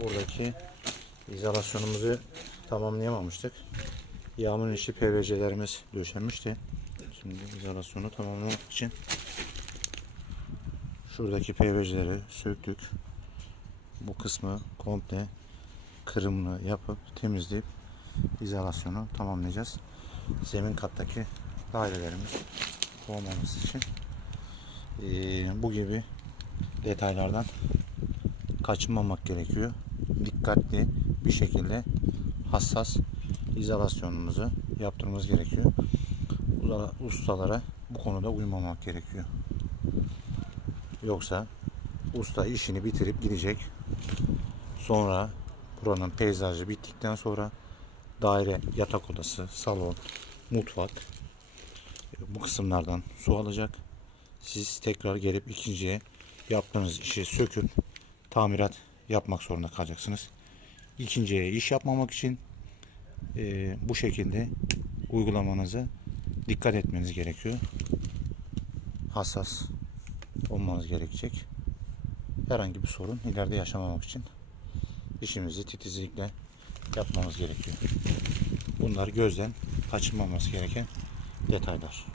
buradaki izolasyonumuzu tamamlayamamıştık. Yağmur içi PVC'lerimiz döşenmişti. Şimdi izolasyonu tamamlamak için şuradaki PVC'leri söktük. Bu kısmı komple kırımını yapıp temizleyip izolasyonu tamamlayacağız. Zemin kattaki dairelerimiz olmaması için eee, bu gibi detaylardan kaçınmamak gerekiyor. Dikkatli bir şekilde hassas izolasyonumuzu yaptırmamız gerekiyor. Ustalara bu konuda uymamak gerekiyor. Yoksa usta işini bitirip gidecek. Sonra buranın peyzajı bittikten sonra daire yatak odası, salon, mutfak bu kısımlardan su alacak. Siz tekrar gelip ikinciye yaptığınız işi söküp tamirat yapmak zorunda kalacaksınız. İkinciye iş yapmamak için e, bu şekilde uygulamanızı dikkat etmeniz gerekiyor. Hassas olmanız gerekecek. Herhangi bir sorun ileride yaşamamak için işimizi titizlikle yapmamız gerekiyor. Bunlar gözden kaçınmaması gereken detaylar.